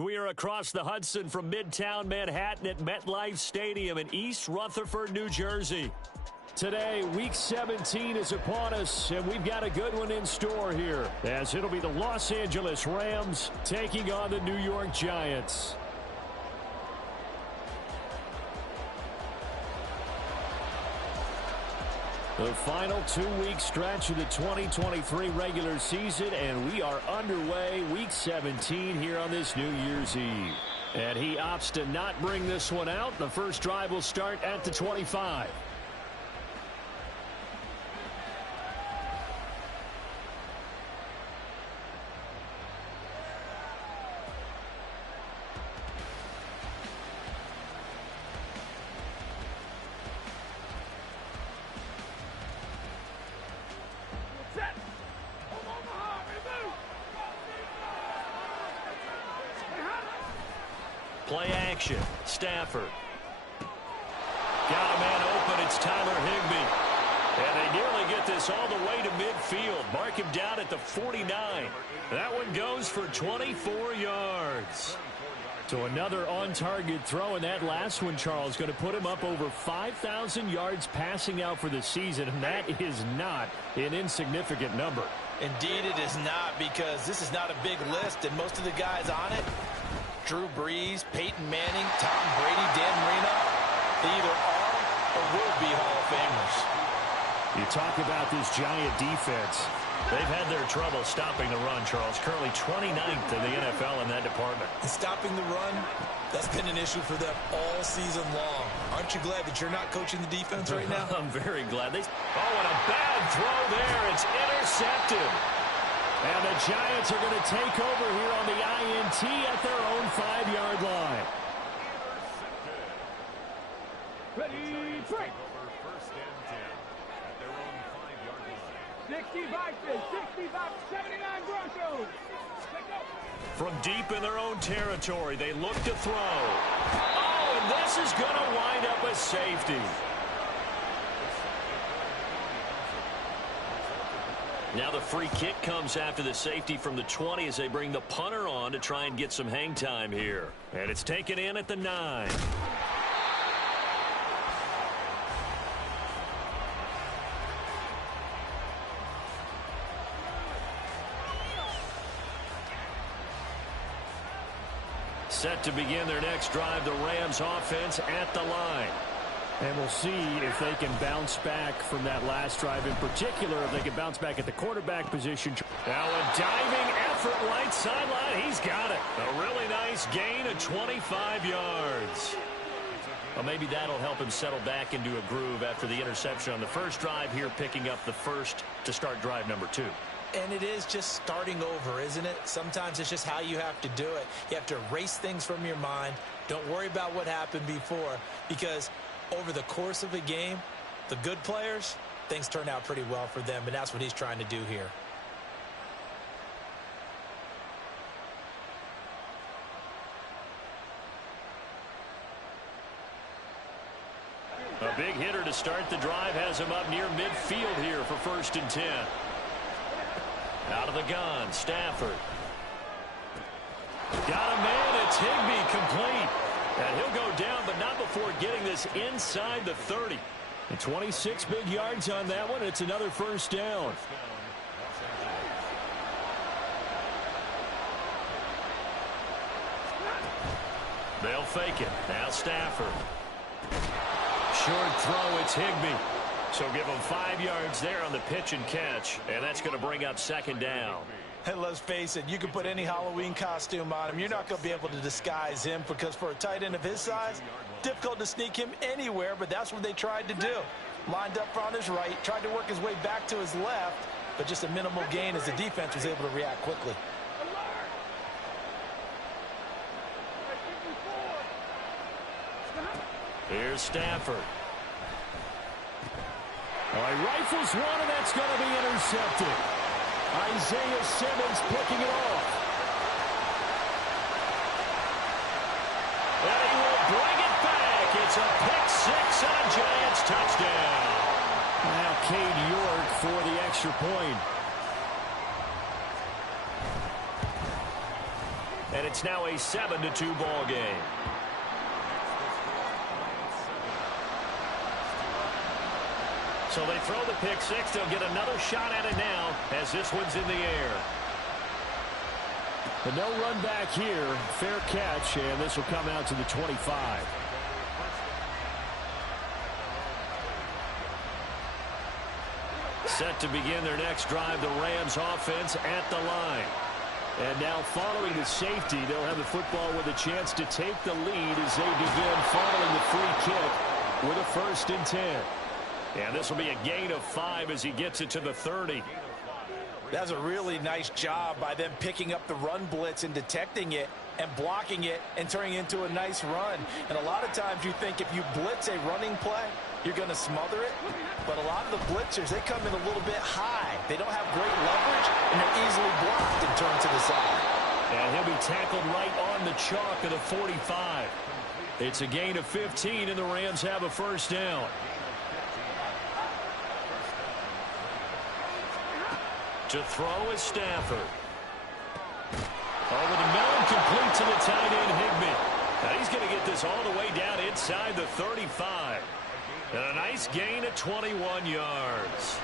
We are across the Hudson from Midtown Manhattan at MetLife Stadium in East Rutherford, New Jersey. Today, Week 17 is upon us, and we've got a good one in store here, as it'll be the Los Angeles Rams taking on the New York Giants. The final 2-week stretch of the 2023 regular season, and we are underway Week 17 here on this New Year's Eve. And he opts to not bring this one out. The first drive will start at the 25. Play action. Stafford. Got a man open. It's Tyler Higbee. And they nearly get this all the way to midfield. Mark him down at the 49. That one goes for 24 yards. So another on-target throw, and that last one, Charles, going to put him up over 5,000 yards passing out for the season, and that is not an insignificant number. Indeed it is not, because this is not a big list, and most of the guys on it, Drew Brees, Peyton Manning, Tom Brady, Dan Marino, they either are or will be Hall of Famers. You talk about this Giant defense. They've had their trouble stopping the run, Charles. Currently 29th in the NFL in that department. And stopping the run, that's been an issue for them all season long. Aren't you glad that you're not coaching the defense right now? I'm very glad. Oh, and a bad throw there. It's intercepted. And the Giants are going to take over here on the INT at their own 5-yard line. Ready, break. First and 10 at their own 5-yard line. 65, 79 Broncos. From deep in their own territory, they look to throw. Oh, and this is going to wind up a safety. Now the free kick comes after the safety from the 20 as they bring the punter on to try and get some hang time here. And it's taken in at the 9. Set to begin their next drive, the Rams offense at the line. And we'll see if they can bounce back from that last drive in particular, if they can bounce back at the quarterback position. Now a diving effort right sideline. He's got it. A really nice gain of 25 yards. Well, maybe that'll help him settle back into a groove after the interception on the first drive here, picking up the first to start drive number 2. And it is just starting over, isn't it? Sometimes it's just how you have to do it. You have to erase things from your mind. Don't worry about what happened before, because over the course of a game, the good players, things turn out pretty well for them, and that's what he's trying to do here. A big hitter to start the drive has him up near midfield here for first and 10. Out of the gun, Stafford. Got a man, it's Higbee, complete. And he'll go down, but not before getting this inside the 30. And 26 big yards on that one. It's another first down. They'll fake it. Now Stafford. Short throw, it's Higbee. So give him 5 yards there on the pitch and catch, and that's going to bring up second down. And let's face it, you can put any Halloween costume on him. You're not going to be able to disguise him, because for a tight end of his size, difficult to sneak him anywhere, but that's what they tried to do. Lined up on his right, tried to work his way back to his left, but just a minimal gain as the defense was able to react quickly. Here's Stafford. All right, rifles one, and that's going to be intercepted. Isaiah Simmons picking it off. And he will bring it back. It's a pick six and a Giants touchdown. Now Cade York for the extra point. And it's now a 7-2 ball game. So they throw the pick six. They'll get another shot at it now as this one's in the air. The no run back here. Fair catch, and this will come out to the 25. Set to begin their next drive, the Rams offense at the line. And now following the safety, they'll have the football with a chance to take the lead as they begin following the free kick with a 1st and 10. And this will be a gain of 5 as he gets it to the 30. That's a really nice job by them picking up the run blitz and detecting it and blocking it and turning it into a nice run. And a lot of times you think if you blitz a running play, you're going to smother it. But a lot of the blitzers, they come in a little bit high. They don't have great leverage, and they're easily blocked and turned to the side. And he'll be tackled right on the chalk of the 45. It's a gain of 15, and the Rams have a 1st down. To throw is Stafford. Over the middle and complete to the tight end, Higbee. And he's going to get this all the way down inside the 35. And a nice gain of 21 yards.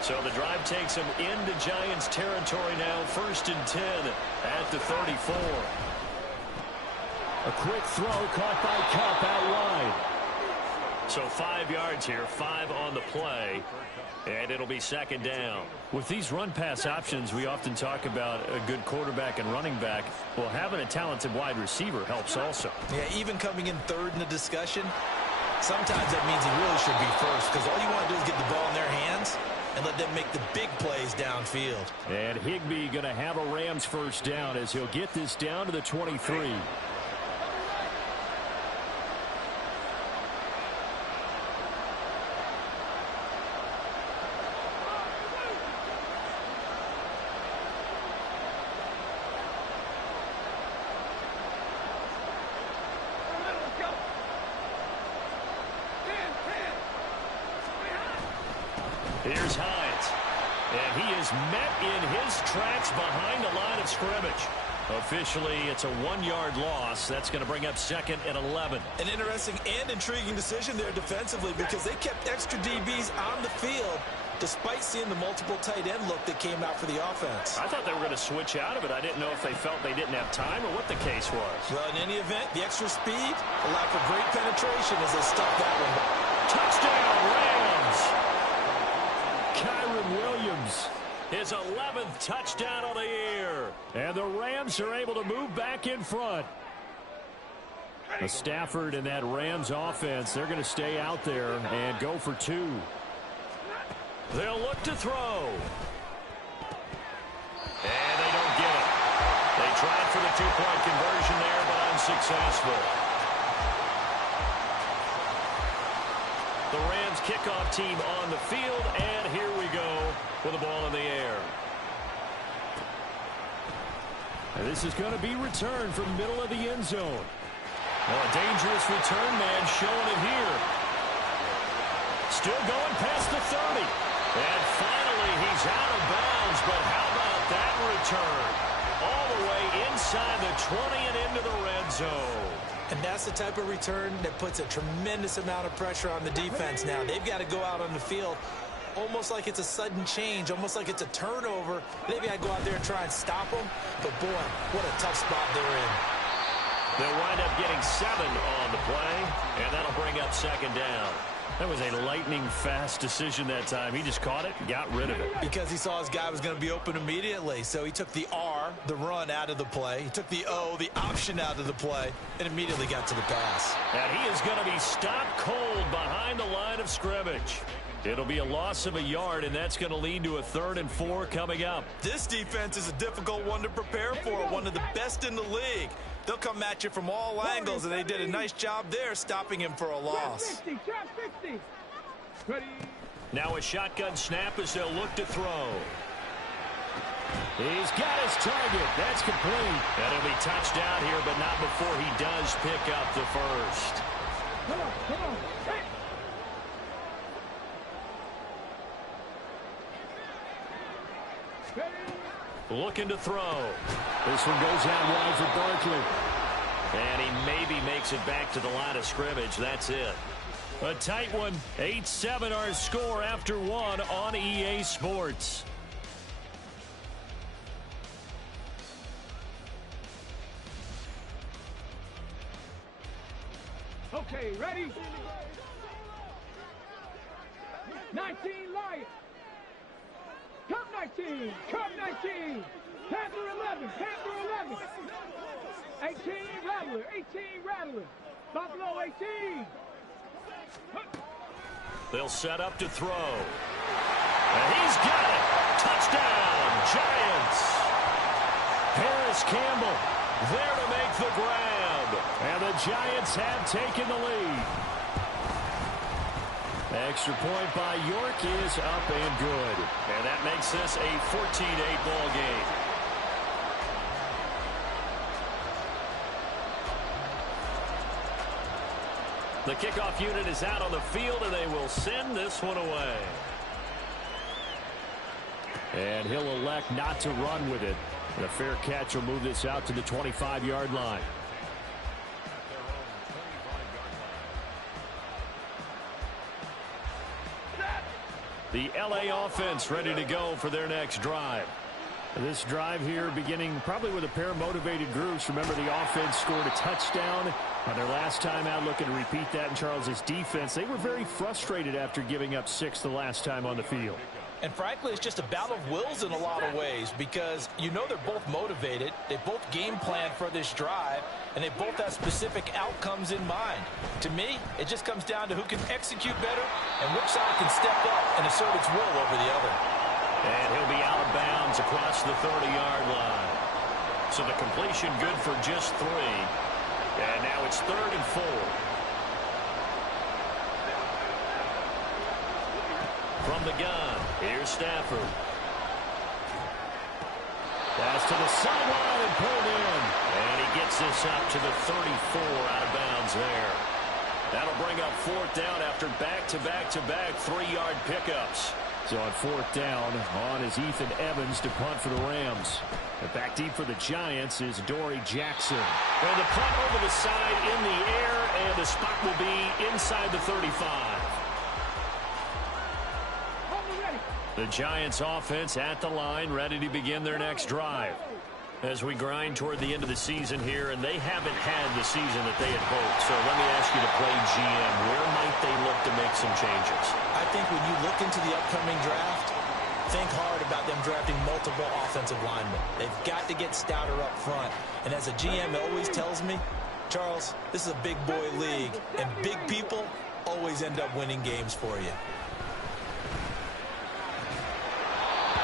So the drive takes him into Giants territory now. 1st and 10 at the 34. A quick throw caught by Kupp out wide. So 5 yards here, 5 on the play. And it'll be 2nd down. With these run-pass options, we often talk about a good quarterback and running back. Well, having a talented wide receiver helps also. Yeah, even coming in 3rd in the discussion, sometimes that means he really should be 1st because all you want to do is get the ball in their hands and let them make the big plays downfield. And Higbee going to have a Rams 1st down as he'll get this down to the 23. Here's Hines. And he is met in his tracks behind the line of scrimmage. Officially, it's a 1-yard loss. That's going to bring up 2nd and 11. An interesting and intriguing decision there defensively because they kept extra DBs on the field despite seeing the multiple tight end look that came out for the offense. I thought they were going to switch out of it. I didn't know if they felt they didn't have time or what the case was. Well, in any event, the extra speed allowed for great penetration as they stuffed that one. Touchdown, Rams! Kyron Williams. His 11th touchdown of the year. And the Rams are able to move back in front. Stafford and that Rams offense, they're going to stay out there and go for 2. They'll look to throw. And they don't get it. They tried for the 2-point conversion there, but unsuccessful. The Rams kickoff team on the field, and here we go with the ball in the air. And this is going to be returned from middle of the end zone. Well, a dangerous return man showing it here. Still going past the 30. And finally, he's out of bounds, but how about that return? All the way inside the 20 and into the red zone. And that's the type of return that puts a tremendous amount of pressure on the defense now. They've got to go out on the field almost like it's a sudden change, almost like it's a turnover. They've got to go out there and try and stop them. But, boy, what a tough spot they're in. They'll wind up getting 7 on the play, and that'll bring up 2nd down. That was a lightning-fast decision that time. He just caught it and got rid of it. Because he saw his guy was going to be open immediately. So he took the R, the run, out of the play. He took the O, the option, out of the play, and immediately got to the pass. And he is going to be stopped cold behind the line of scrimmage. It'll be a loss of a yard, and that's going to lead to a 3rd and 4 coming up. This defense is a difficult one to prepare for, one of the best in the league. They'll come at you from all angles, and they did a nice job there stopping him for a loss. Now a shotgun snap as they'll look to throw. He's got his target. That's complete. And he'll be touched out here, but not before he does pick up the 1st. Come on, come on. Hey. looking to throw. This one goes out wide for Barkley. And he maybe makes it back to the line of scrimmage. That's it. A tight one. 8-7 our score after one on EA Sports. Okay, ready? 19 Lions. Cup 19. Cup 19. Panther 11. Panther 11. 18 Rattler. 18 Rattler. Buffalo 18. They'll set up to throw. And he's got it. Touchdown, Giants. Harris Campbell there to make the grab. And the Giants have taken the lead. Extra point by York is up and good. And that makes this a 14-8 ball game. The kickoff unit is out on the field, and they will send this one away. And he'll elect not to run with it. And a fair catch will move this out to the 25-yard line. The LA offense ready to go for their next drive. This drive here beginning probably with a pair of motivated groups. Remember, the offense scored a touchdown on their last time out, looking to repeat that in Charles's defense. They were very frustrated after giving up 6 the last time on the field. And frankly, it's just a battle of wills in a lot of ways because you know they're both motivated. They both game plan for this drive, and they both have specific outcomes in mind. To me, it just comes down to who can execute better and which side can step up and assert its will over the other. And he'll be out of bounds across the 30-yard line. So the completion good for just 3. And now it's 3rd and 4. From the gun, here's Stafford. Pass to the sideline and pulled in. And he gets this up to the 34 out of bounds there. That'll bring up 4th down after back-to-back-to-back 3-yard pickups. So on 4th down, on is Ethan Evans to punt for the Rams. And back deep for the Giants is Dory Jackson. And the punt over the side in the air, and the spot will be inside the 35. The Giants offense at the line, ready to begin their next drive. As we grind toward the end of the season here, and they haven't had the season that they had hoped. So let me ask you to play GM. Where might they look to make some changes? I think when you look into the upcoming draft, think hard about them drafting multiple offensive linemen. They've got to get stouter up front. And as a GM always tells me, Charles, this is a big boy league, and big people always end up winning games for you.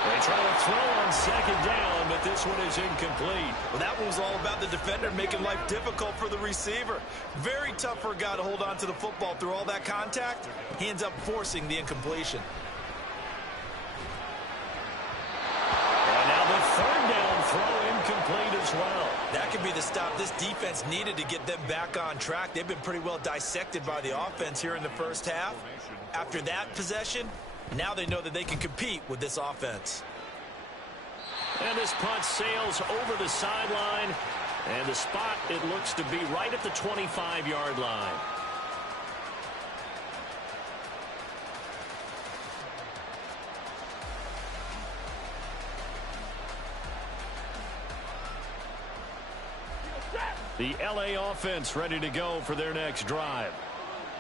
They try to throw on 2nd down, but this one is incomplete. Well, that one was all about the defender making life difficult for the receiver. Very tough for a guy to hold on to the football through all that contact. He ends up forcing the incompletion. And now the 3rd down throw incomplete as well. That could be the stop this defense needed to get them back on track. They've been pretty well dissected by the offense here in the first half. After that possession, now they know that they can compete with this offense. And this punt sails over the sideline. And the spot, it looks to be right at the 25-yard line. The LA offense ready to go for their next drive.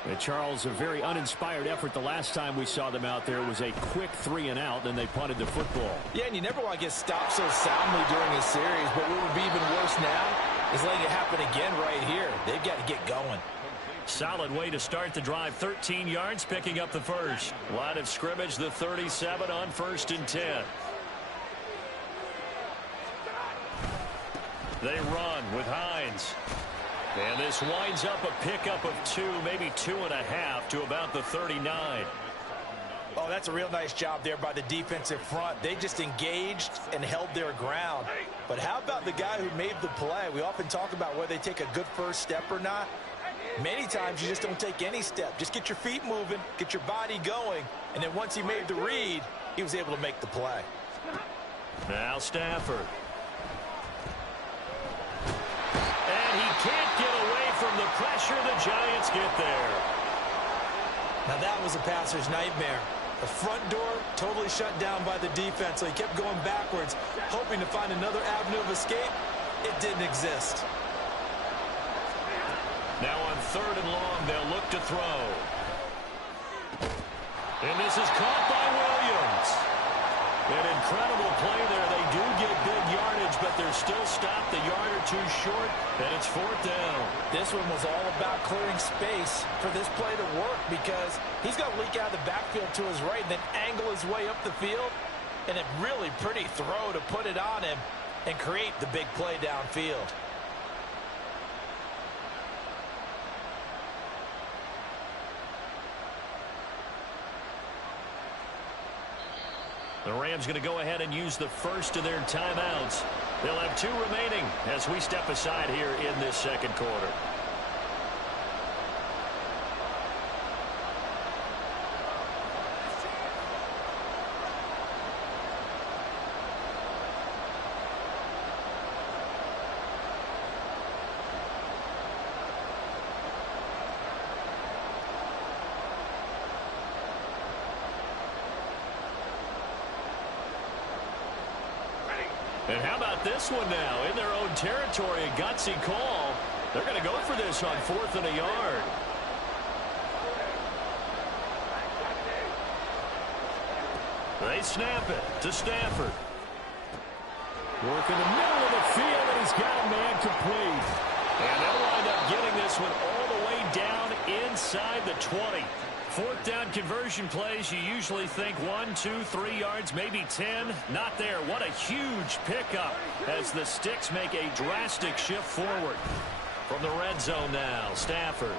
And Charles, a very uninspired effort the last time we saw them out there. It was a quick 3-and-out, then they punted the football. Yeah, and you never want to get stopped so soundly during a series, but what would be even worse now is letting it happen again right here. They've got to get going. Solid way to start the drive. 13 yards, picking up the first. Line of scrimmage, the 37 on 1st and 10. They run with Hines. And this winds up a pickup of 2, maybe 2.5 to about the 39. Oh, that's a real nice job there by the defensive front. They just engaged and held their ground. But how about the guy who made the play? We often talk about whether they take a good first step or not. Many times you just don't take any step. Just get your feet moving, get your body going, and then once he made the read, he was able to make the play. Now Stafford. And he can't get away from the pressure. The Giants get there. Now that was a passer's nightmare. The front door totally shut down by the defense, so he kept going backwards, hoping to find another avenue of escape. It didn't exist. Now on 3rd and long, they'll look to throw. And this is caught by Williams. An incredible play there. They do get big yardage, but they're still stopped a yard or two short, and it's 4th down. This one was all about clearing space for this play to work because he's going to leak out of the backfield to his right and then angle his way up the field. And a really pretty throw to put it on him and create the big play downfield. The Rams going to go ahead and use the first of their timeouts. They'll have 2 remaining as we step aside here in this second quarter. And how about this one now? In their own territory, a gutsy call. They're going to go for this on 4th and a yard. They snap it to Stafford. Work in the middle of the field, and he's got a man complete. And they'll wind up getting this one all the way down inside the 20. 4th down conversion plays, you usually think 1, 2, 3 yards, maybe 10. Not there. What a huge pickup as the Sticks make a drastic shift forward. From the red zone now, Stafford.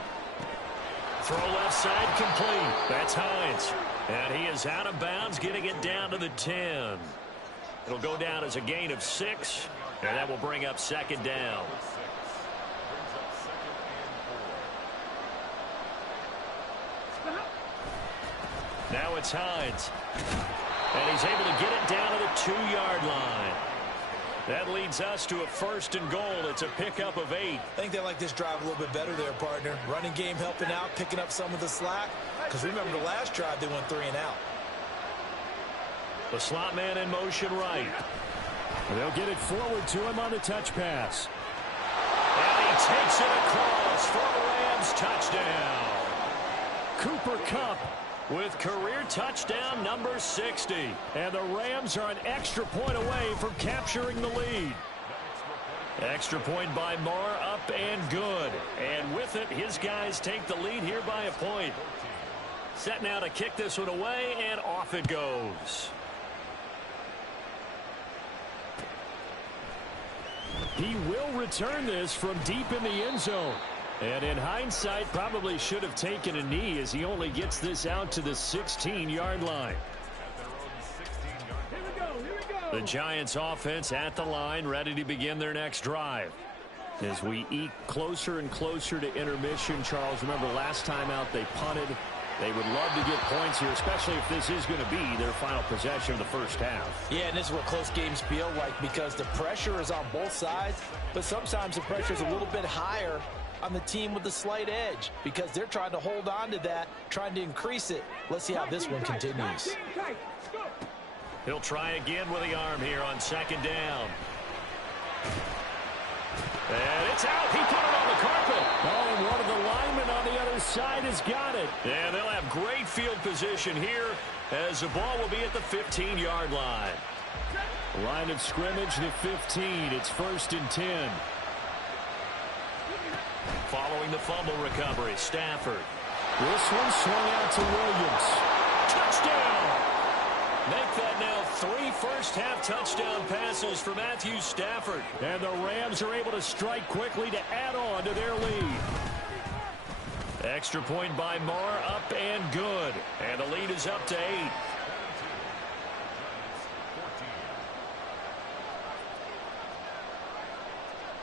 Throw left side complete. That's Hines. And he is out of bounds, getting it down to the 10. It'll go down as a gain of 6, and that will bring up 2nd down. Now it's Hines. And he's able to get it down to the 2-yard line. That leads us to a 1st and goal. It's a pickup of 8. I think they like this drive a little bit better there, partner. Running game helping out, picking up some of the slack. Because remember the last drive, they went 3 and out. The slot man in motion right. They'll get it forward to him on the touch pass. And he takes it across for a Rams touchdown. Cooper Kupp with career touchdown number 60. And the Rams are an extra point away from capturing the lead. Extra point by Marr, up and good. And with it, his guys take the lead here by a point. Set now to kick this one away, and off it goes. He will return this from deep in the end zone. And in hindsight, probably should have taken a knee as he only gets this out to the 16-yard line. The Giants offense at the line, ready to begin their next drive. As we eke closer and closer to intermission, Charles, remember last time out they punted. They would love to get points here, especially if this is going to be their final possession of the first half. Yeah, and this is what close games feel like because the pressure is on both sides, but sometimes the pressure is a little bit higher on the team with the slight edge because they're trying to hold on to that, trying to increase it. Let's see how this one continues. He'll try again with the arm here on 2nd down. And it's out. He put it on the carpet. Oh, and one of the linemen on the other side has got it. And they'll have great field position here as the ball will be at the 15-yard line. Line of scrimmage, the 15. It's 1st and 10. Following the fumble recovery, Stafford. This one swung out to Williams. Touchdown! Make that now 3 first-half touchdown passes for Matthew Stafford. And the Rams are able to strike quickly to add on to their lead. Extra point by Marr, up and good. And the lead is up to 8.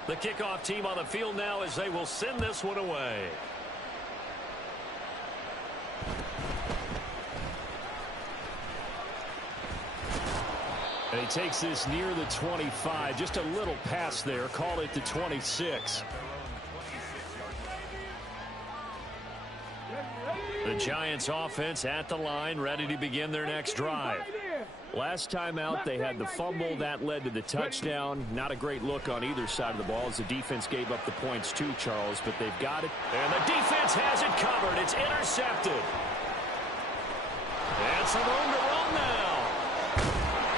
The kickoff team on the field now as they will send this one away. And he takes this near the 25, just a little past there. Call it the 26. The Giants offense at the line, ready to begin their next drive. Last time out, they had the fumble. That led to the touchdown. Not a great look on either side of the ball as the defense gave up the points too, Charles, but they've got it. And the defense has it covered. It's intercepted. And some room to run now.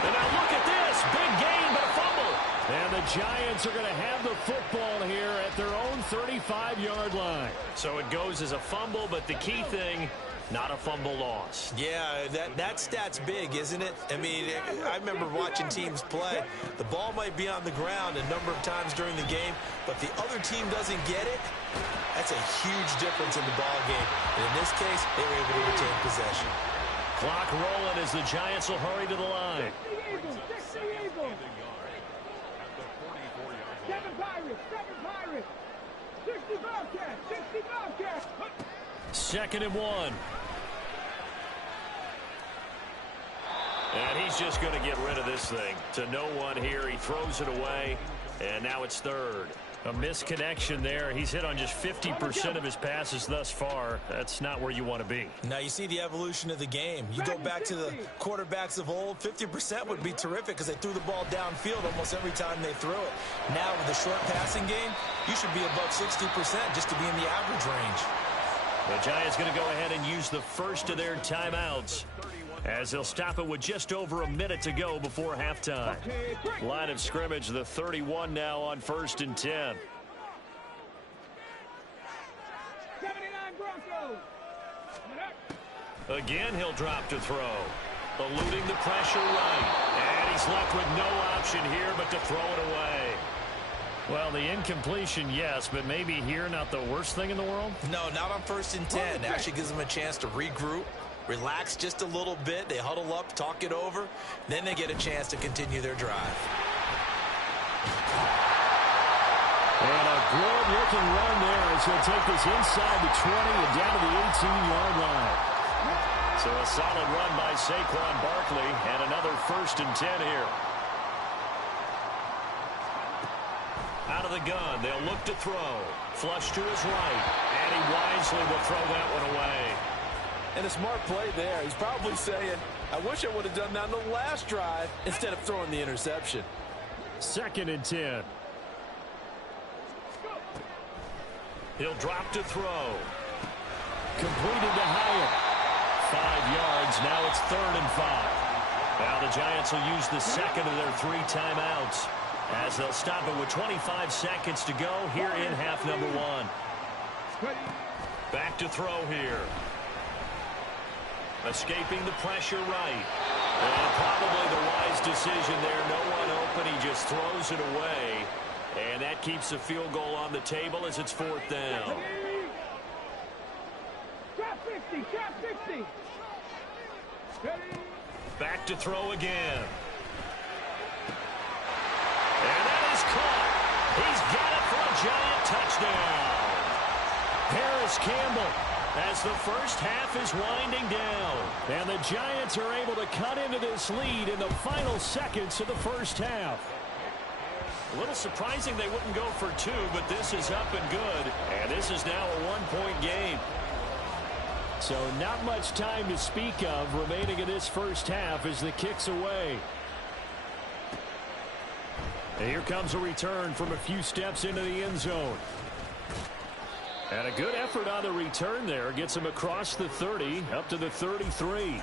And now look at this. Big gain, but a fumble. And the Giants are going to have the football here at their own 35-yard line. So it goes as a fumble, but the key thing, not a fumble loss. Yeah, that stat's big, isn't it? I mean, I remember watching teams play. The ball might be on the ground a number of times during the game, but the other team doesn't get it. That's a huge difference in the ball game. And in this case, they were able to retain possession. Clock rolling as the Giants will hurry to the line. 7 Pirates. 60 Bobcats. 2nd and 1. And he's just going to get rid of this thing. To no one here. He throws it away. And now it's 3rd. A misconnection there. He's hit on just 50% of his passes thus far. That's not where you want to be. Now you see the evolution of the game. You go back to the quarterbacks of old, 50% would be terrific because they threw the ball downfield almost every time they threw it. Now with the short passing game, you should be above 60% just to be in the average range. The Giants going to go ahead and use the first of their timeouts as they'll stop it with just over a minute to go before halftime. Line of scrimmage, the 31 now on 1st and 10. 79 Broncos. Again, he'll drop to throw. Eluding the pressure right. And he's left with no option here but to throw it away. Well, the incompletion, yes, but maybe here not the worst thing in the world? No, not on 1st and 10. It actually gives them a chance to regroup, relax just a little bit. They huddle up, talk it over. Then they get a chance to continue their drive. And a good-looking run there as he'll take this inside the 20 and down to the 18-yard line. So a solid run by Saquon Barkley and another 1st and 10 here. Out of the gun, they'll look to throw. Flush to his right, and he wisely will throw that one away. And a smart play there. He's probably saying, I wish I would have done that on the last drive instead of throwing the interception. 2nd and 10. He'll drop to throw. Completed to Hyatt. 5 yards. Now it's 3rd and 5. Now the Giants will use the second of their 3 timeouts as they'll stop it with 25 seconds to go here in half number 1. Back to throw here. Escaping the pressure right. And probably the wise decision there. No one open. He just throws it away. And that keeps the field goal on the table as it's 4th down. Drop 50. Back to throw again. And that is caught. He's got it for a Giant touchdown. Harris Campbell as the first half is winding down. And the Giants are able to cut into this lead in the final seconds of the first half. A little surprising they wouldn't go for 2, but this is up and good. And this is now a 1-point game. So not much time to speak of remaining in this first half as the kick's away. And here comes a return from a few steps into the end zone. And a good effort on the return there. Gets him across the 30, up to the 33.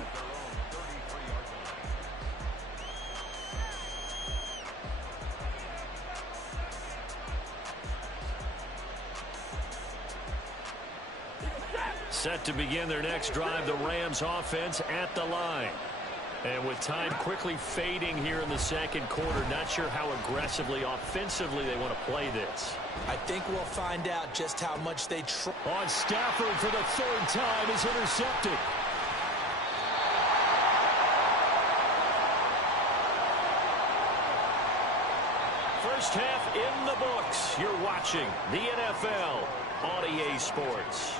Set to begin their next drive, the Rams offense at the line. And with time quickly fading here in the second quarter, not sure how aggressively, offensively they want to play this. I think we'll find out just how much they try. On Stafford for the 3rd time is intercepted. First half in the books. You're watching the NFL on EA Sports.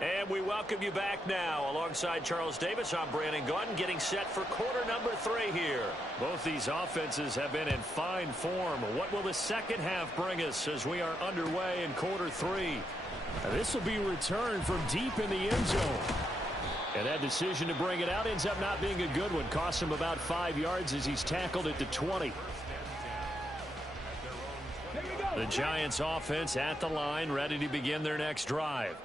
And we welcome you back now. Alongside Charles Davis, I'm Brandon Gaudin, getting set for quarter number 3 here. Both these offenses have been in fine form. What will the second half bring us as we are underway in quarter 3? This will be returned from deep in the end zone. And that decision to bring it out ends up not being a good one. Costs him about 5 yards as he's tackled at the 20. The Giants offense at the line, ready to begin their next drive.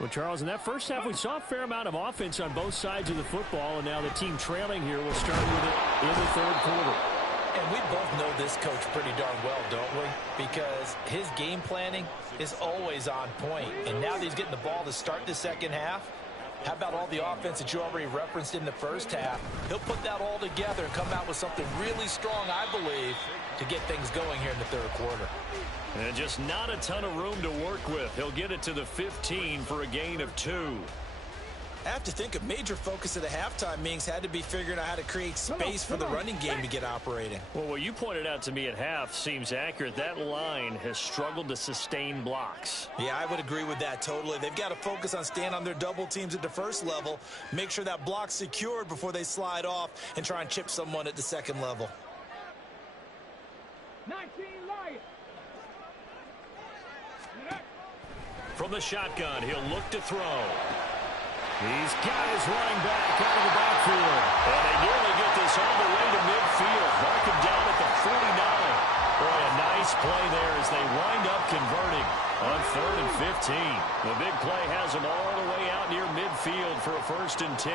Well, Charles, in that first half, we saw a fair amount of offense on both sides of the football, and now the team trailing here will start with it in the third quarter. And we both know this coach pretty darn well, don't we? Because his game planning is always on point. And now that he's getting the ball to start the second half, how about all the offense that you already referenced in the first half? He'll put that all together and come out with something really strong, I believe, to get things going here in the third quarter. And just not a ton of room to work with. He'll get it to the 15 for a gain of 2. I have to think a major focus of the halftime meetings had to be figuring out how to create space for the running game to get operating. Well, what you pointed out to me at half seems accurate. That line has struggled to sustain blocks. Yeah, I would agree with that totally. They've got to focus on staying on their double teams at the first level, make sure that block's secured before they slide off and try and chip someone at the second level. 19 Lions. From the shotgun, he'll look to throw. He's got his running back out of the backfield. And they nearly get this all the way to midfield. Mark him down at the 49. Boy, a nice play there as they wind up converting on 3rd and 15. The big play has them all the way out near midfield for a 1st and 10.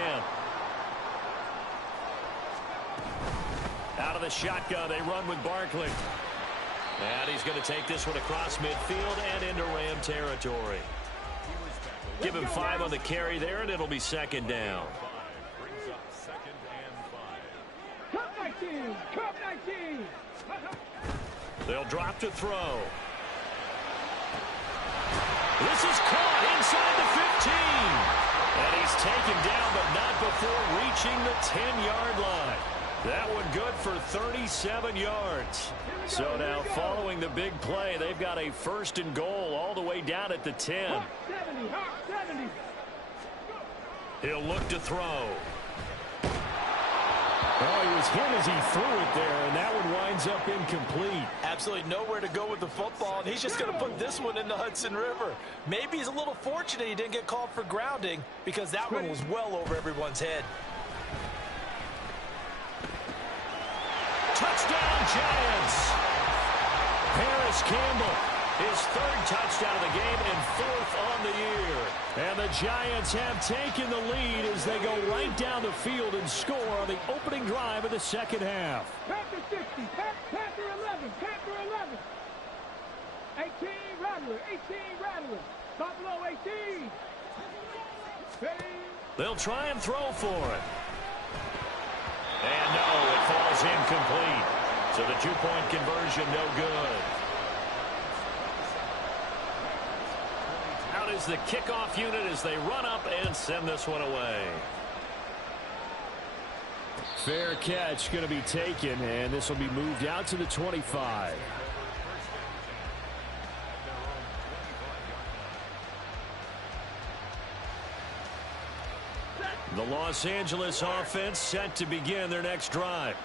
Out of the shotgun, they run with Barkley. And he's going to take this one across midfield and into Ram territory. Give him 5 on the carry there, and it'll be 2nd down. Cup 19. Cup 19. They'll drop to throw. This is caught inside the 15. And he's taken down, but not before reaching the 10-yard line. That one good for 37 yards. So now following the big play, they've got a 1st and goal all the way down at the 10. 70. 70. He'll look to throw. Oh, he was hit as he threw it there, and that one winds up incomplete. Absolutely nowhere to go with the football, and he's just going to put this one in the Hudson River. Maybe he's a little fortunate he didn't get called for grounding because that one was well over everyone's head. Touchdown, Giants! Harris Campbell, his 3rd touchdown of the game and 4th on the year. And the Giants have taken the lead as they go right down the field and score on the opening drive of the second half. Panther 60. Panther 11. Panther 11. 18 Rattler. 18 Rattler. Buffalo 18. They'll try and throw for it. And no, it falls incomplete. So the 2-point conversion, no good. Out is the kickoff unit as they run up and send this one away. Fair catch going to be taken, and this will be moved out to the 25. The Los Angeles offense set to begin their next drive.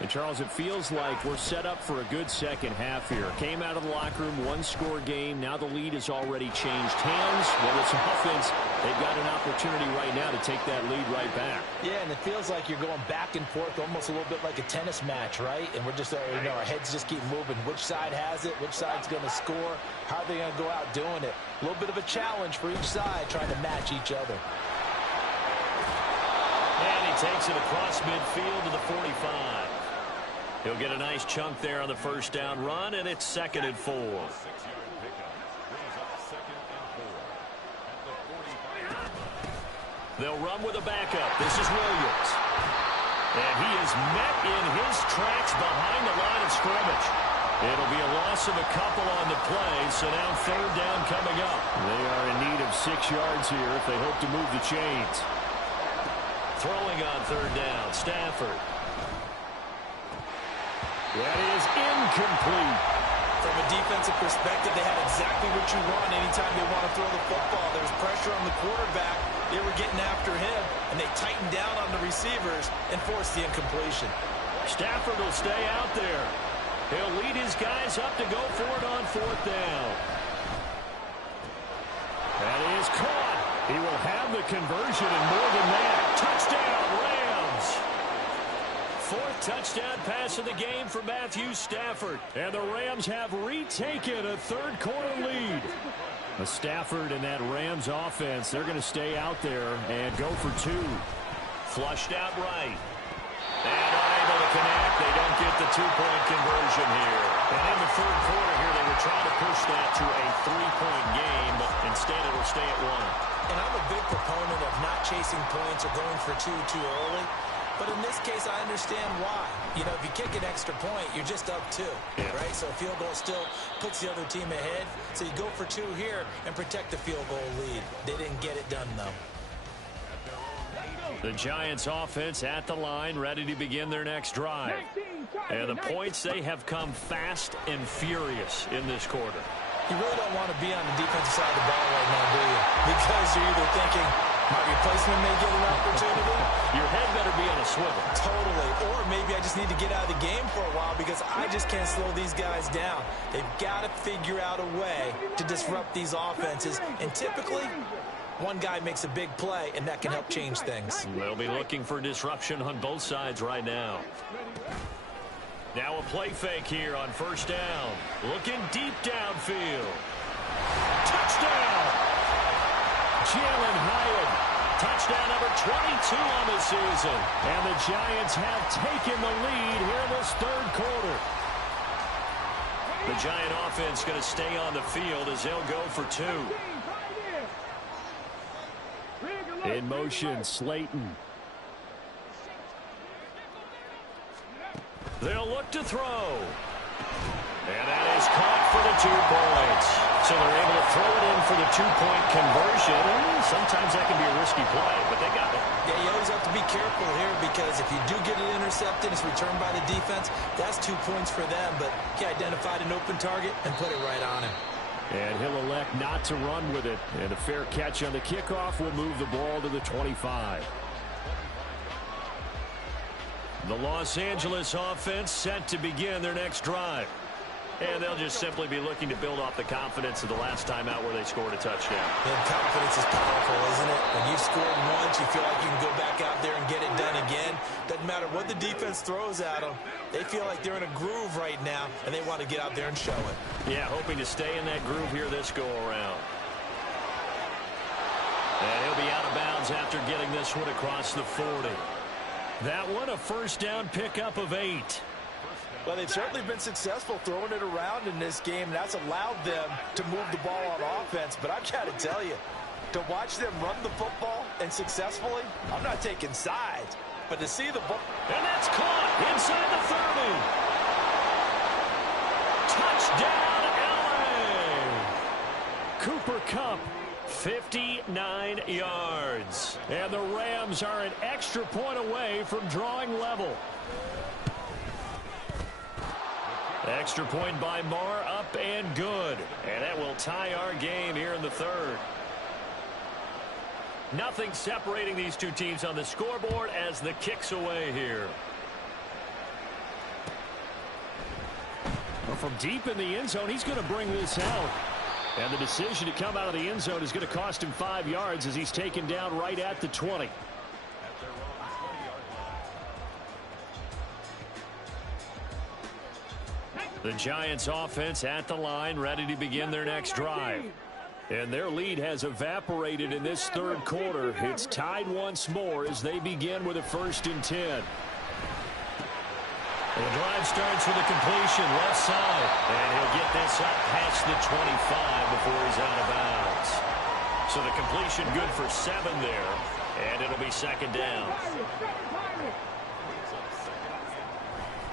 And, Charles, it feels like we're set up for a good second half here. Came out of the locker room, 1-score game. Now the lead has already changed hands. Well, it's offense. They've got an opportunity right now to take that lead right back. Yeah, and it feels like you're going back and forth almost a little bit like a tennis match, right? And we're just, our heads just keep moving. Which side has it? Which side's going to score? How are they going to go out doing it? A little bit of a challenge for each side trying to match each other. And he takes it across midfield to the 45. He'll get a nice chunk there on the 1st down run, and it's 2nd and 4. They'll run with a backup. This is Williams. And he is met in his tracks behind the line of scrimmage. It'll be a loss of a couple on the play, so now 3rd down coming up. They are in need of 6 yards here if they hope to move the chains. Throwing on 3rd down, Stafford. That is incomplete. From a defensive perspective, they had exactly what you want anytime they want to throw the football. There was pressure on the quarterback. They were getting after him, and they tightened down on the receivers and forced the incompletion. Stafford will stay out there. He'll lead his guys up to go for it on 4th down. That is caught. He will have the conversion and more than that. Touchdown, Rams. 4th touchdown pass of the game for Matthew Stafford. And the Rams have retaken a 3rd quarter lead. Stafford and that Rams offense, they're going to stay out there and go for 2. Flushed out right. And unable to connect. They don't get the 2-point conversion here. And in the 3rd quarter here, they were trying to push that to a 3-point game, but instead it'll stay at 1. And I'm a big proponent of not chasing points or going for 2 too early. But in this case, I understand why. You know, if you kick an extra point, you're just up 2, right? So a field goal still puts the other team ahead. So you go for 2 here and protect the field goal lead. They didn't get it done, though. The Giants offense at the line, ready to begin their next drive. And the points, they have come fast and furious in this quarter. You really don't want to be on the defensive side of the ball right now, do you? Because you're either thinking, my replacement may get an opportunity. Your head better be on a swivel. Totally. Or maybe I just need to get out of the game for a while because I just can't slow these guys down. They've got to figure out a way to disrupt these offenses. And typically, one guy makes a big play, and that can help change things. They'll be looking for disruption on both sides right now. Now a play fake here on 1st down. Looking deep downfield. Touchdown! Jalen Hyatt. Touchdown number 22 on the season. And the Giants have taken the lead here in this 3rd quarter. The Giant offense going to stay on the field as they'll go for 2. In motion, Slayton. They'll look to throw. And that is caught for the 2 points. So they're able to throw it in for the 2-point conversion. Sometimes that can be a risky play, but they got it. Yeah, you always have to be careful here because if you do get it intercepted, it's returned by the defense. That's 2 points for them, but he identified an open target and put it right on him. And he'll elect not to run with it. And a fair catch on the kickoff will move the ball to the 25. The Los Angeles offense set to begin their next drive. And they'll just simply be looking to build off the confidence of the last time out where they scored a touchdown. And confidence is powerful, isn't it? When you've scored once, you feel like you can go back out there and get it done again. Doesn't matter what the defense throws at them. They feel like they're in a groove right now, and they want to get out there and show it. Yeah, hoping to stay in that groove here this go-around. And he'll be out of bounds after getting this one across the 40. That one, a 1st down pickup of 8. Well, they've certainly been successful throwing it around in this game, and that's allowed them to move the ball on offense. But I've got to tell you, to watch them run the football and successfully, I'm not taking sides, but to see the ball. And that's caught inside the 30. Touchdown, LA! Cooper Kupp. 59 yards. And the Rams are an extra point away from drawing level. Extra point by Marr, up and good. And that will tie our game here in the 3rd. Nothing separating these 2 teams on the scoreboard as the kick's away here. Well, from deep in the end zone, he's going to bring this out. And the decision to come out of the end zone is going to cost him 5 yards as he's taken down right at the 20. The Giants offense at the line, ready to begin their next drive. And their lead has evaporated in this 3rd quarter. It's tied once more as they begin with a 1st and 10. The drive starts with a completion left side. And he'll get this up past the 25 before he's out of bounds. So the completion good for 7 there. And it'll be 2nd down.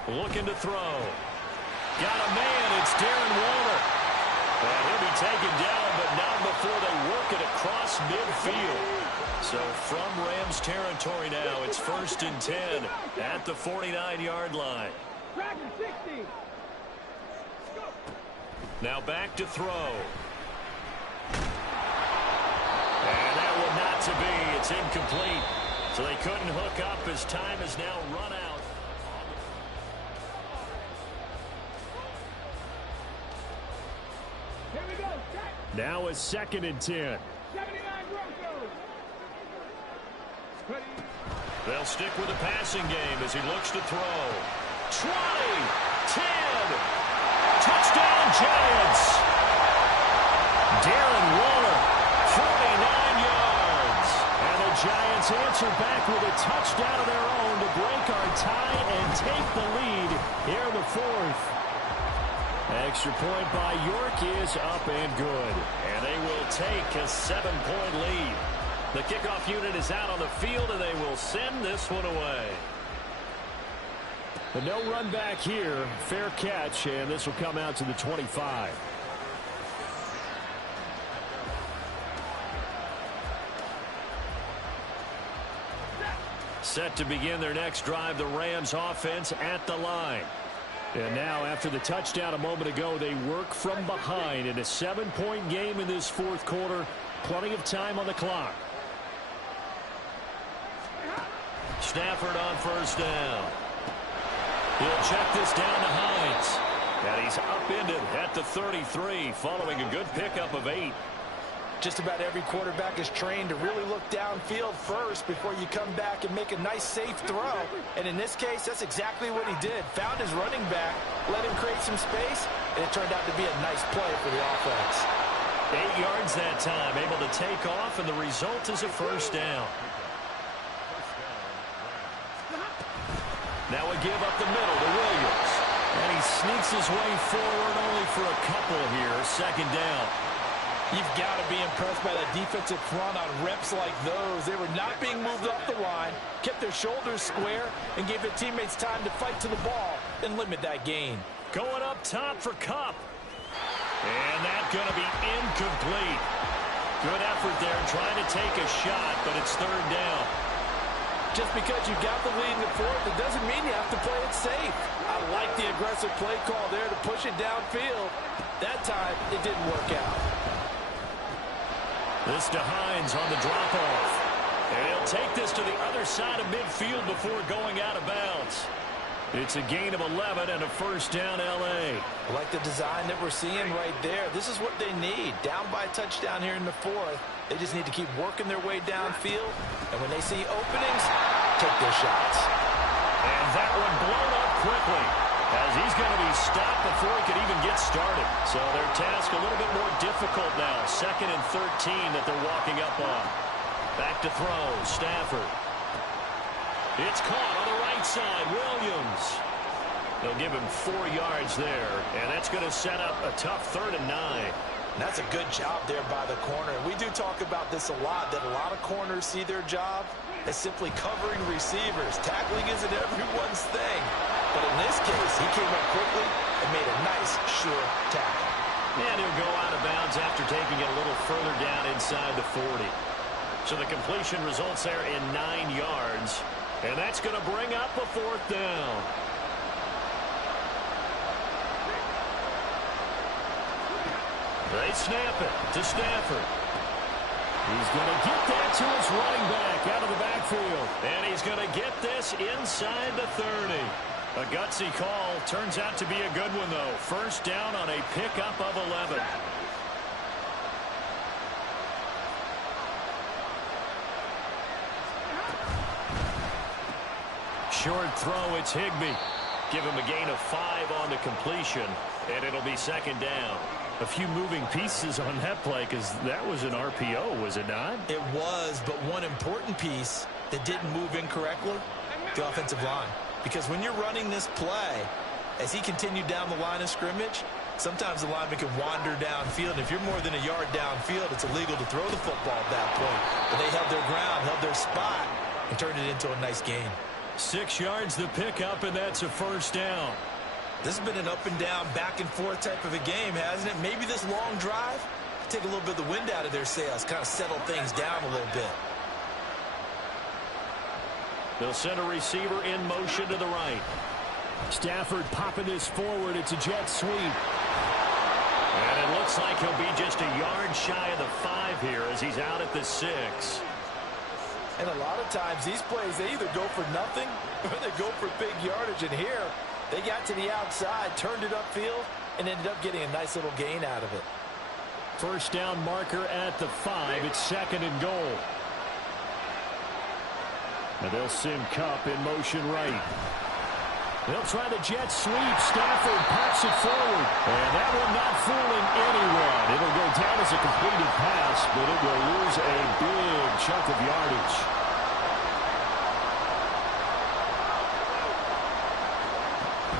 Looking to throw. Got a man. It's Darren Waller. And he'll be taken down, but not before they work it across midfield. So from Rams territory now, it's 1st and 10 at the 49-yard line. Now back to throw. And that one not to be. It's incomplete. So they couldn't hook up as time has now run out. Here we go. Set. Now a 2nd and 10. 79 Broncos. Ready. They'll stick with the passing game as he looks to throw. 20, 10, touchdown Giants. Darren Waller, 49 yards. And the Giants answer back with a touchdown of their own to break our tie and take the lead here in the 4th. Extra point by York is up and good. And they will take a 7-point lead. The kickoff unit is out on the field, and they will send this one away. But no run back here. Fair catch, and this will come out to the 25. Set to begin their next drive, the Rams offense at the line. And now, after the touchdown a moment ago, they work from behind in a 7-point game in this 4th quarter. Plenty of time on the clock. Stafford on first down. He'll check this down to Hines. And he's upended at the 33 following a good pickup of 8. Just about every quarterback is trained to really look downfield first before you come back and make a nice, safe throw. And in this case, that's exactly what he did. Found his running back, let him create some space, and it turned out to be a nice play for the offense. 8 yards that time, able to take off, and the result is a first down. Now a give up the middle to Williams. And he sneaks his way forward only for a couple here. 2nd down. You've got to be impressed by that defensive front on reps like those. They were not being moved up the line, kept their shoulders square, and gave their teammates time to fight to the ball and limit that gain. Going up top for Kupp. And that's going to be incomplete. Good effort there trying to take a shot, but it's 3rd down. Just because you got the lead in the 4th, it doesn't mean you have to play it safe. I like the aggressive play call there to push it downfield. That time, it didn't work out. This to Hines on the drop-off. And he'll take this to the other side of midfield before going out of bounds. It's a gain of 11 and a first down, L.A. I like the design that we're seeing right there. This is what they need. Down by a touchdown here in the 4th. They just need to keep working their way downfield. And when they see openings, take their shots. And that one blown up quickly, as he's going to be stopped before he could even get started. So their task a little bit more difficult now. 2nd and 13 that they're walking up on. Back to throw, Stafford. It's caught on the right side, Williams. They'll give him 4 yards there, and that's going to set up a tough 3rd and 9. And that's a good job there by the corner. We do talk about this a lot, that a lot of corners see their job as simply covering receivers. Tackling isn't everyone's thing. But in this case, he came up quickly and made a nice, sure tackle. And he'll go out of bounds after taking it a little further down inside the 40. So the completion results there in 9 yards. And that's going to bring up a 4th down. They snap it to Stafford. He's going to get that to his running back out of the backfield. And he's going to get this inside the 30. A gutsy call. Turns out to be a good one, though. First down on a pickup of 11. Short throw, it's Higbee. Give him a gain of 5 on the completion, and it'll be 2nd down. A few moving pieces on that play, because that was an RPO, was it not? It was, but one important piece that didn't move incorrectly, the offensive line. Because when you're running this play, as he continued down the line of scrimmage, sometimes the lineman can wander downfield. If you're more than a yard downfield, it's illegal to throw the football at that point. But they held their ground, held their spot, and turned it into a nice gain. 6 yards the pickup, and that's a first down. This has been an up and down, back and forth type of a game, hasn't it? Maybe this long drive take a little bit of the wind out of their sails, kind of settle things down a little bit. They'll send a receiver in motion to the right. Stafford popping this forward. It's a jet sweep. looks like he'll be just a yard shy of the 5 here as he's out at the 6. And a lot of times these plays, they either go for nothing or they go for big yardage. And here, they got to the outside, turned it upfield, and ended up getting a nice little gain out of it. First down marker at the 5. It's 2nd and goal. And they'll send Kupp in motion right. They'll try the jet sweep. Stafford pops it forward. And that one not fooling anyone. It'll go down as a completed pass, but it will lose a big chunk of yardage.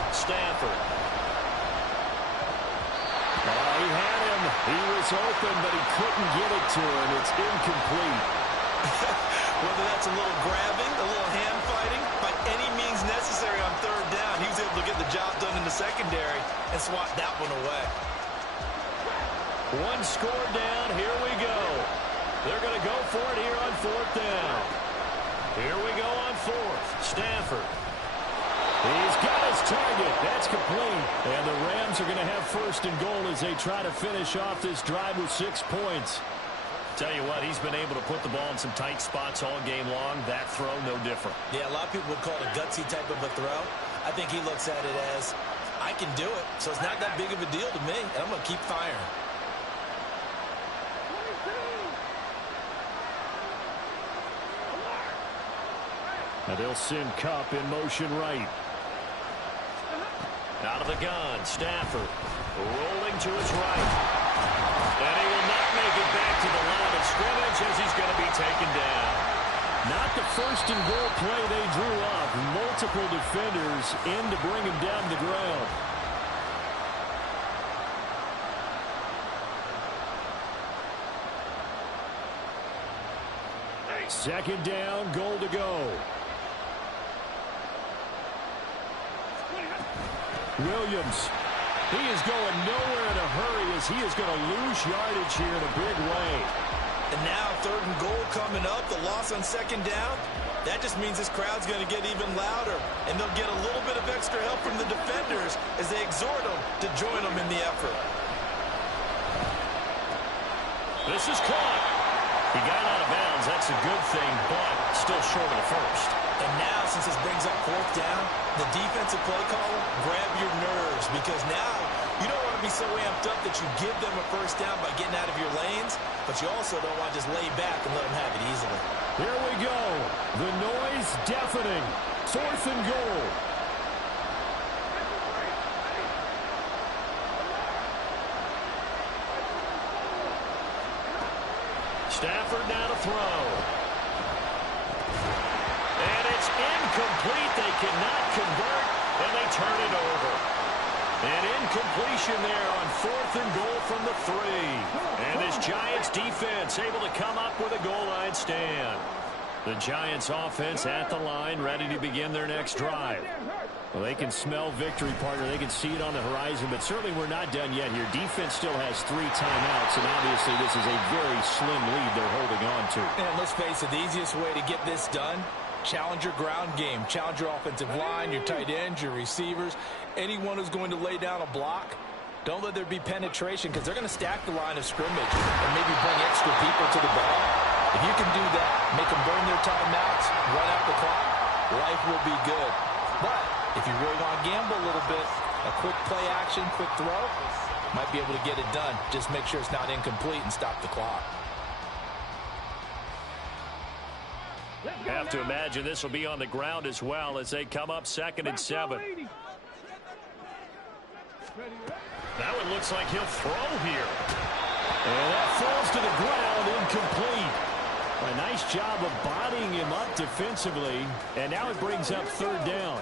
Stafford. He had him. He was open, but he couldn't get it to him. It's incomplete. Whether that's a little grabbing, a little hand fighting, by any means necessary on 3rd down, he was able to get the job done in the secondary and swat that one away. One score down. Here we go. They're going to go for it here on 4th down. Here we go on 4th. Stafford. He's got his target. That's complete. And the Rams are going to have 1st and goal as they try to finish off this drive with 6 points. Tell you what, he's been able to put the ball in some tight spots all game long. That throw, no different. Yeah, a lot of people would call it a gutsy type of a throw. I think he looks at it as, I can do it, so it's not that big of a deal to me, and I'm going to keep firing. Now they'll send Kupp in motion right. Out of the gun, Stafford rolling to his right. And he will not make it back to the line of scrimmage as he's going to be taken down. Not the 1st and goal play they drew up. Multiple defenders in to bring him down to the ground. Second down, goal to go. Williams. He is going nowhere in a hurry as he is going to lose yardage here in a big way. And now 3rd and goal coming up, the loss on 2nd down. That just means this crowd's going to get even louder, and they'll get a little bit of extra help from the defenders as they exhort them to join them in the effort. This is caught. He got out of bounds. That's a good thing, but still short of the 1st. And now, since this brings up 4th down, the defensive play caller, grab your nerves, because now you don't want to be so amped up that you give them a 1st down by getting out of your lanes, but you also don't want to just lay back and let them have it easily. Here we go. The noise deafening. 4th and goal. Stafford now to throw. And it's incomplete. They cannot convert, and they turn it over. An incompletion there on 4th and goal from the 3. And this Giants defense able to come up with a goal line stand. The Giants offense at the line, ready to begin their next drive. Well, they can smell victory, partner. They can see it on the horizon, but certainly we're not done yet here. Defense still has 3 timeouts, and obviously this is a very slim lead they're holding on to. And let's face it, the easiest way to get this done, challenge your ground game. Challenge your offensive line, your tight ends, your receivers, anyone who's going to lay down a block. Don't let there be penetration because they're going to stack the line of scrimmage and maybe bring extra people to the ball. If you can do that, make them burn their timeouts, run out the clock, life will be good. But if you really want to gamble a little bit, a quick play action, quick throw, might be able to get it done. Just make sure it's not incomplete and stop the clock. Have to imagine this will be on the ground as well as they come up 2nd and 7. That one looks like he'll throw here. And that falls to the ground, incomplete. A nice job of bodying him up defensively, and now it brings up 3rd down.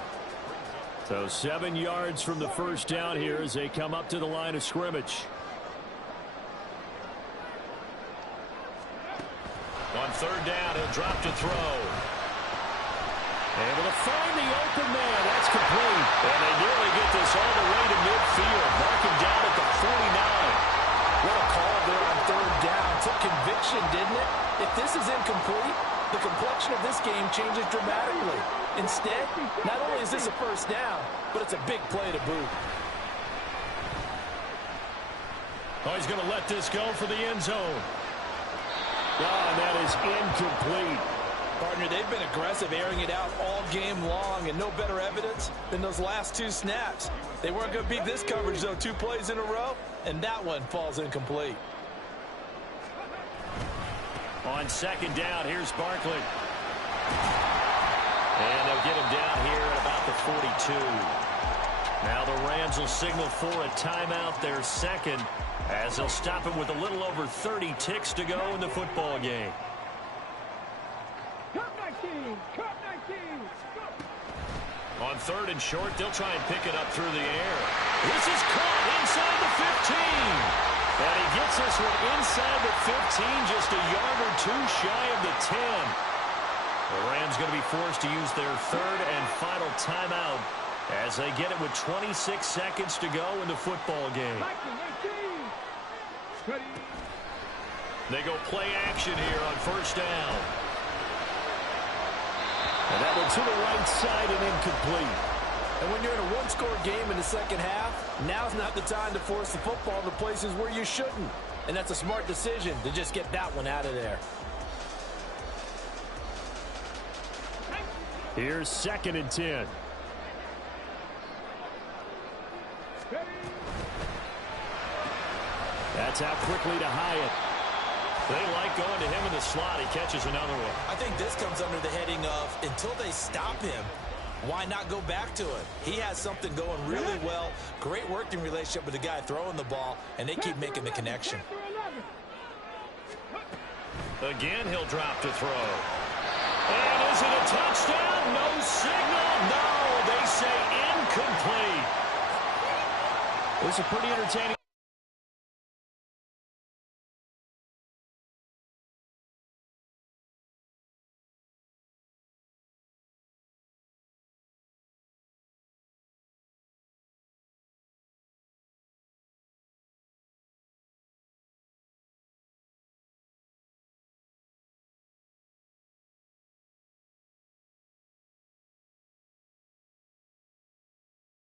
So 7 yards from the 1st down here as they come up to the line of scrimmage. On 3rd down, he'll drop to throw. Able to find the open man. That's complete. And they nearly get this all the way to midfield. Marking down at the 49. What a call there on 3rd down. Took conviction, didn't it? If this is incomplete, the complexion of this game changes dramatically. Instead, not only is this a 1st down, but it's a big play to boot. Oh, he's going to let this go for the end zone. Oh, and that is incomplete. Partner, they've been aggressive, airing it out all game long, and no better evidence than those last 2 snaps. They weren't going to beat this coverage, though, 2 plays in a row, and that one falls incomplete. On second down, here's Barkley. And they'll get him down here at about the 42. Now the Rams will signal for a timeout, their second, as they'll stop him with a little over 30 ticks to go in the football game. Cut 19. Cut 19. Go. On third and short, they'll try and pick it up through the air. This is caught inside the 15. And he gets this one inside the 15, just a yard or 2 shy of the 10. The Rams going to be forced to use their third and final timeout as they get it with 26 seconds to go in the football game. They go play action here on first down. And that one to the right side and incomplete. And when you're in a one-score game in the second half, now's not the time to force the football to places where you shouldn't. And that's a smart decision to just get that one out of there. Here's second and 10. That's out quickly to Hyatt. They like going to him in the slot. He catches another one. I think this comes under the heading of, until they stop him, why not go back to it? He has something going really well. Great working relationship with the guy throwing the ball, and they keep making the connection. Again, he'll drop to throw. And is it a touchdown? No signal. No, they say incomplete. This is a pretty entertaining.